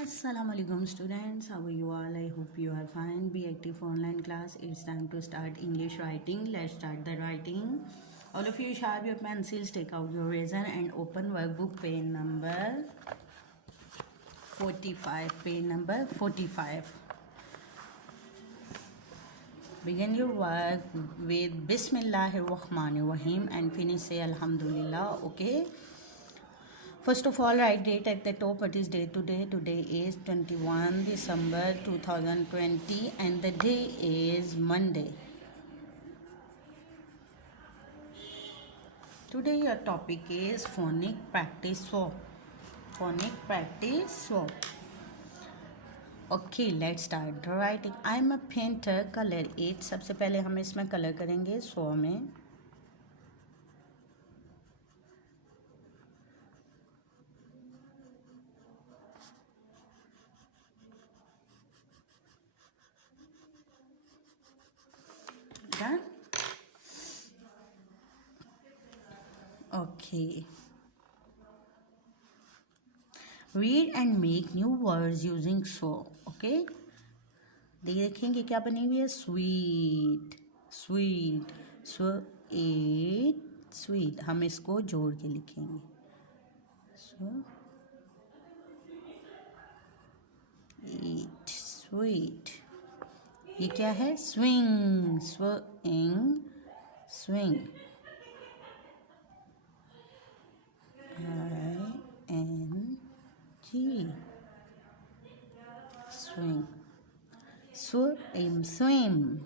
Assalamu alaikum students, how are you all? I hope you are fine. Be active for online class. It's time to start English writing. Let's start the writing. All of you sharp your pencils, take out your eraser and open workbook page number 45. Page number 45. Begin your work with Bismillahir-Rahmanir-Rahim and finish say Alhamdulillah. Okay. First of all, write date at the top. What is date today? Today is 21 December 2020 and the day is Monday. Today your topic is phonic practice swap. Phonic practice swap. Okay, let's start the writing. I am a painter. Color 8. सबसे पहले हम इसमें colour करेंगे 100 में. Done? Okay. Read and make new words using so. Okay. देखेंगे क्या बनी हुई है. Sweet, sweet, sweet, sweet. हम इसको जोड़ के लिखेंगे. So, eat, sweet. ये क्या है. Swing, swing, swing. I-N-G. Swing. Swim, swim.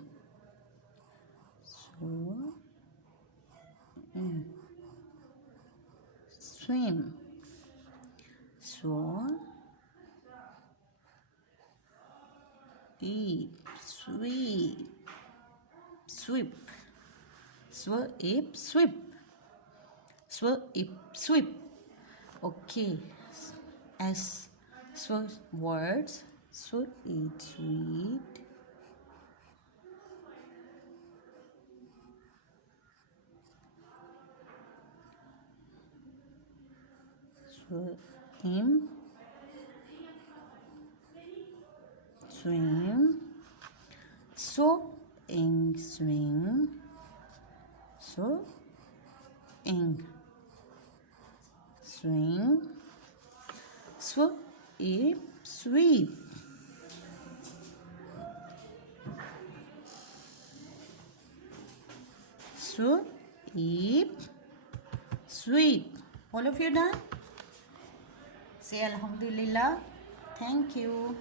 Swim. Eat, sweep, sweep, sweep, sweep, sweep, sweep. Okay. As words, sweet, sweet, swim, swim, swing, swing, swing, swing, sweep, sweep. Sweep, sweep. All of you done? Say Alhamdulillah. Thank you.